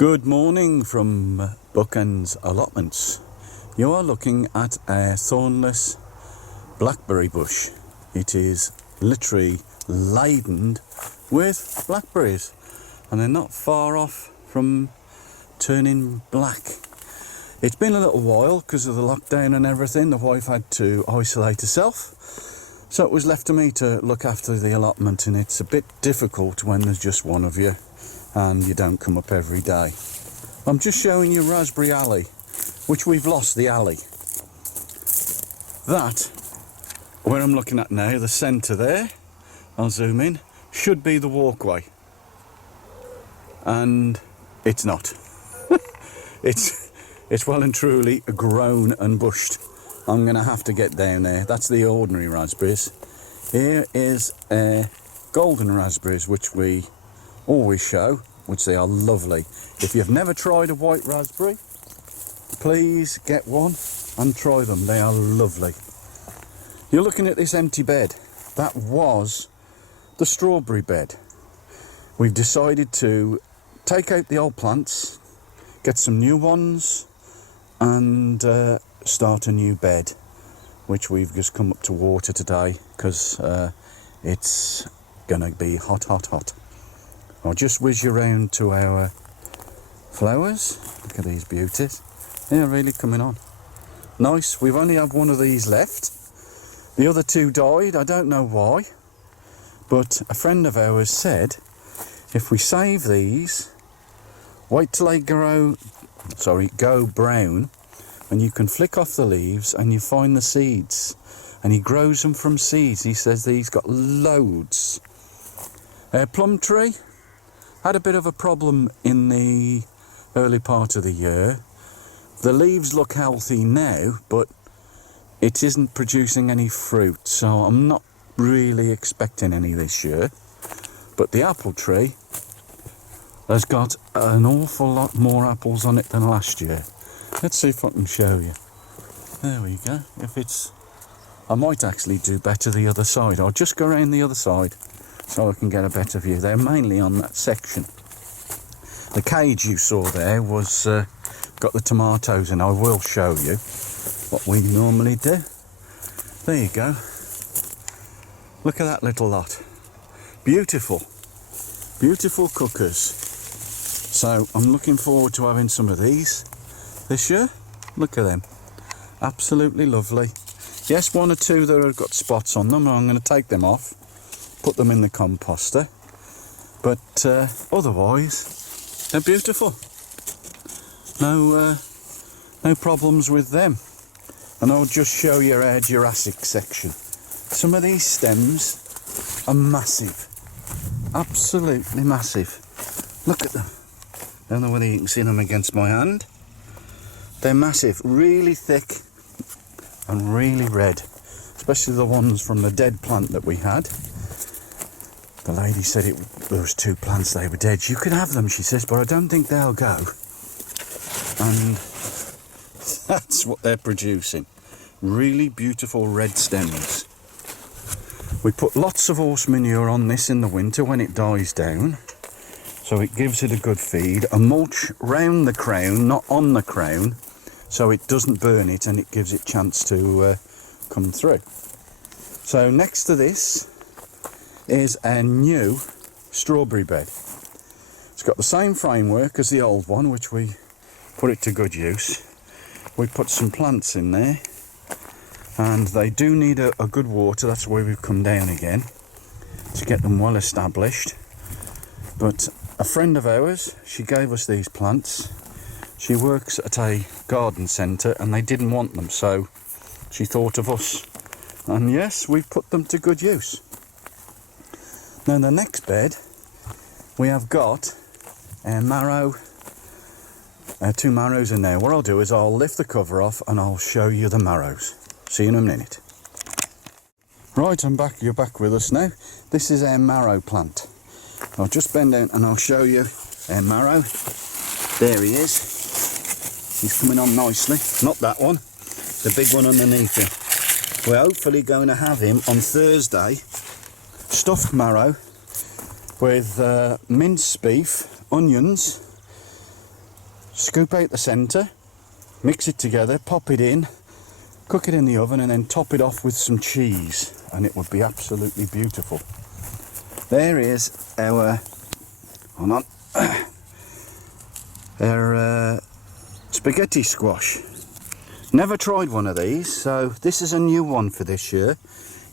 Good morning from Bookends Allotments. You are looking at a thornless blackberry bush. It is literally laden with blackberries and they're not far off from turning black. It's been a little while because of the lockdown and everything. The wife had to isolate herself, so it was left to me to look after the allotment, and it's a bit difficult when there's just one of you and you don't come up every day. I'm just showing you Raspberry Alley, which we've lost the alley. That, where I'm looking at now, the centre there, I'll zoom in, should be the walkway. And it's not. It's well and truly grown and bushed. I'm going to have to get down there. That's the ordinary raspberries. Here is golden raspberries, which we always show, which they are lovely. If you've never tried a white raspberry, please get one and try them. They are lovely. You're looking at this empty bed. That was the strawberry bed. We've decided to take out the old plants, get some new ones, and start a new bed, which we've just come up to water today because it's gonna be hot. I'll just whiz you around to our flowers. Look at these beauties. They're really coming on. Nice. We've only have one of these left. The other two died. I don't know why, but a friend of ours said if we save these, wait till they go brown, and you can flick off the leaves and you find the seeds, and he grows them from seeds. He says these got loads. Plum tree had a bit of a problem in the early part of the year. The leaves look healthy now, but it isn't producing any fruit, so I'm not really expecting any this year. But the apple tree has got an awful lot more apples on it than last year. Let's see if I can show you. There we go. I might actually do better the other side. I'll just go around the other side so I can get a better view. They're mainly on that section. The cage you saw there was got the tomatoes, and I will show you what we normally do. There you go. Look at that little lot. Beautiful cookers. So I'm looking forward to having some of these this year. Look at them, absolutely lovely. Yes, one or two that have got spots on them, I'm going to take them off, put them in the composter, but otherwise they're beautiful. No problems with them. And I'll just show you our Jurassic section. Some of these stems are massive, absolutely massive. Look at them. I don't know whether you can see them against my hand. They're massive, really thick and really red, especially the ones from the dead plant that we had. The lady said there was 2 plants, they were dead. You can have them, she says, but I don't think they'll go. And that's what they're producing. Really beautiful red stems. We put lots of horse manure on this in the winter when it dies down, so it gives it a good feed. A mulch round the crown, not on the crown, so it doesn't burn it and it gives it chance to come through. So next to this is a new strawberry bed. It's got the same framework as the old one, which we put it to good use. We put some plants in there, and they do need a good water. That's why we've come down again, to get them well established. But a friend of ours, she gave us these plants. She works at a garden centre and they didn't want them, so she thought of us. And yes, we've put them to good use. Now the next bed, we have got a marrow, 2 marrows in there. What I'll do is I'll lift the cover off and I'll show you the marrows. See you in a minute. Right, I'm back. You're back with us now. This is our marrow plant. I'll just bend down and I'll show you our marrow. There he is. He's coming on nicely. Not that one, the big one underneath him. We're hopefully going to have him on Thursday. Stuffed marrow with minced beef, onions, scoop out the centre, mix it together, pop it in, cook it in the oven, and then top it off with some cheese, and it would be absolutely beautiful. There is our, hold on, our spaghetti squash. Never tried one of these, so this is a new one for this year.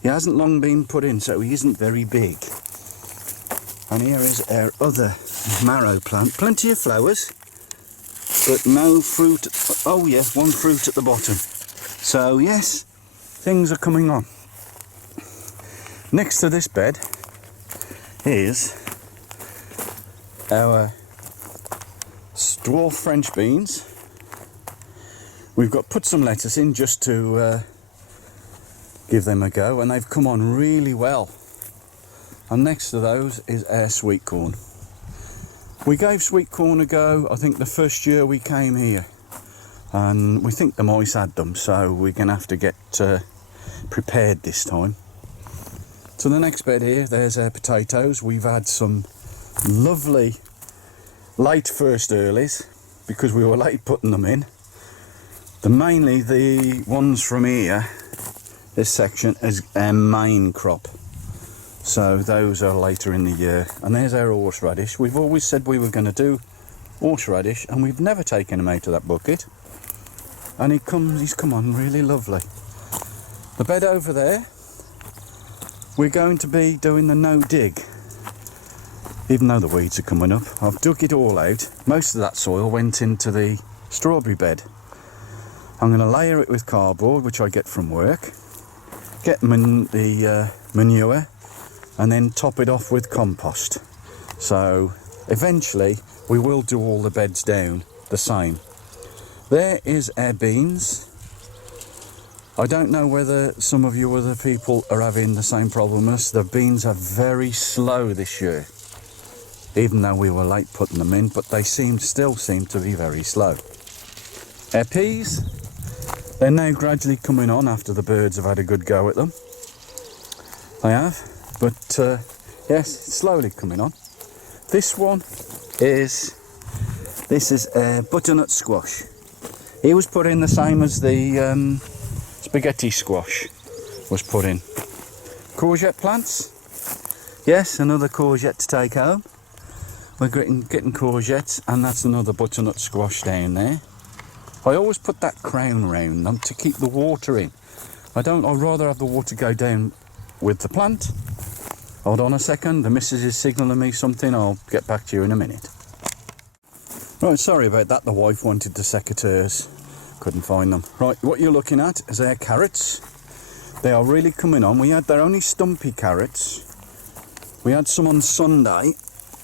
He hasn't long been put in, so he isn't very big. And here is our other marrow plant. Plenty of flowers, but no fruit. Oh yeah, one fruit at the bottom. So yes, things are coming on. Next to this bed is our dwarf French beans. We've got put some lettuce in just to give them a go, and they've come on really well. And next to those is our sweet corn. We gave sweet corn a go, I think the first year we came here, and we think the mice had them, so we're going to have to get prepared this time. So the next bed here, there's our potatoes. We've had some lovely late first earlies because we were late putting them in. Mainly the ones from here, this section, is our main crop. So those are later in the year. And there's our horseradish. We've always said we were going to do horseradish, and we've never taken him out of that bucket. And he's come on really lovely. The bed over there, we're going to be doing the no dig. Even though the weeds are coming up, I've dug it all out. Most of that soil went into the strawberry bed. I'm going to layer it with cardboard, which I get from work, get the manure, and then top it off with compost. So eventually we will do all the beds down the same. There is our beans. I don't know whether some of you other people are having the same problem as us. The beans are very slow this year, even though we were late putting them in, but they still seem to be very slow. Our peas, they're now gradually coming on after the birds have had a good go at them. They have, but yes, it's slowly coming on. This is a butternut squash. He was put in the same as the spaghetti squash was put in. Courgette plants. Yes, another courgette to take home. We're getting courgettes, and that's another butternut squash down there. I always put that crown round them to keep the water in. I'd rather have the water go down with the plant. Hold on a second, the missus is signalling me something. I'll get back to you in a minute. Right, sorry about that. The wife wanted the secateurs. Couldn't find them. Right, what you're looking at is our carrots. They are really coming on. They're only stumpy carrots. We had some on Sunday,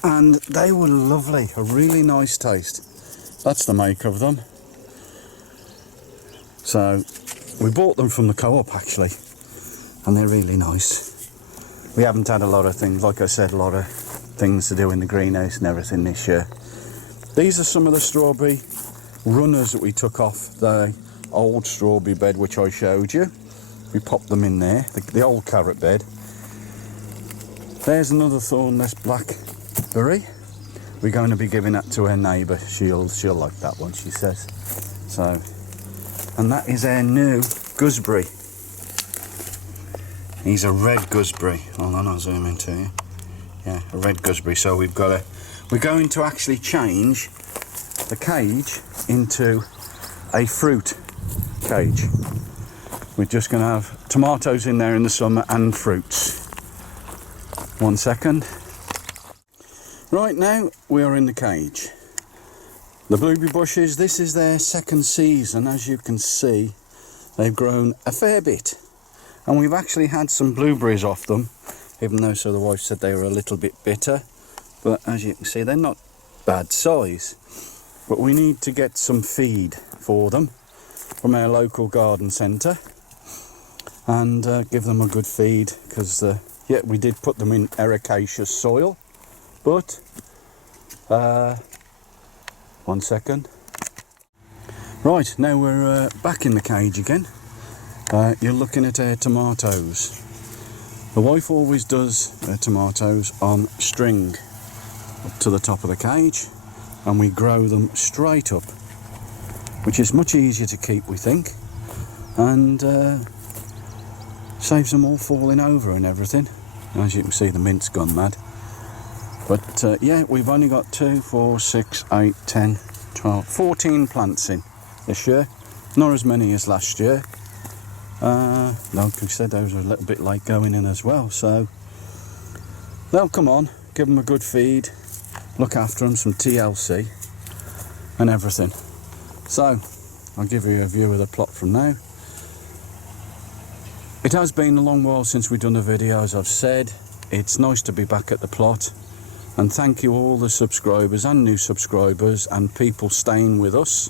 and they were lovely. A really nice taste. That's the make of them. So we bought them from the co-op actually, and they're really nice. We haven't had a lot of things, like I said, a lot of things to do in the greenhouse and everything this year. These are some of the strawberry runners that we took off the old strawberry bed which I showed you. We popped them in there, the old carrot bed. There's another thornless blackberry. We're going to be giving that to our neighbour. She'll like that one, she says. So, and that is our new gooseberry. He's a red gooseberry. Hold on, I'll zoom into you. Yeah, a red gooseberry. So we're going to actually change the cage into a fruit cage. We're just going to have tomatoes in there in the summer and fruits. 1 second. Right, now we are in the cage. The blueberry bushes, this is their second season. As you can see, they've grown a fair bit. And we've actually had some blueberries off them, even though the wife said they were a little bit bitter. But as you can see, they're not bad size. But we need to get some feed for them from our local garden centre and give them a good feed, because yeah, we did put them in ericaceous soil, but 1 second. Right, now we're back in the cage again. You're looking at our tomatoes. The wife always does tomatoes on string up to the top of the cage, and we grow them straight up, which is much easier to keep, we think, and saves them all falling over and everything. As you can see, the mint's gone mad. But yeah, we've only got 2, 4, 6, 8, 10, 12, 14 plants in this year. Not as many as last year. Like we said, those are a little bit late going in as well. So they'll come on, give them a good feed, look after them, some TLC and everything. So I'll give you a view of the plot from now. It has been a long while since we've done a video, as I've said. It's nice to be back at the plot, and thank you all the subscribers and new subscribers and people staying with us.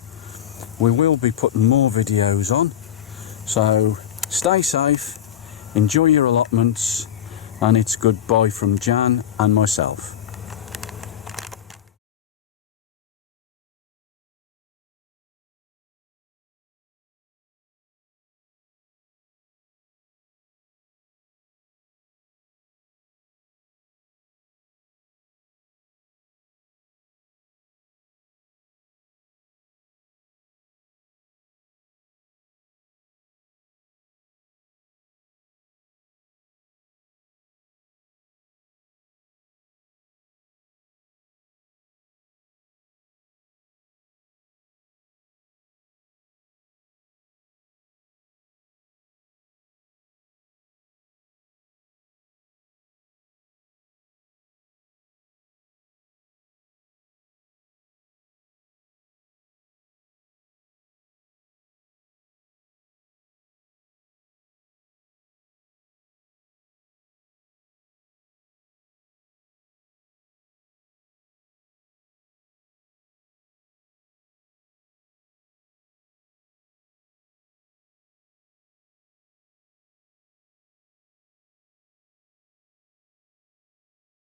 We will be putting more videos on, so stay safe, enjoy your allotments, and it's goodbye from Jan and myself.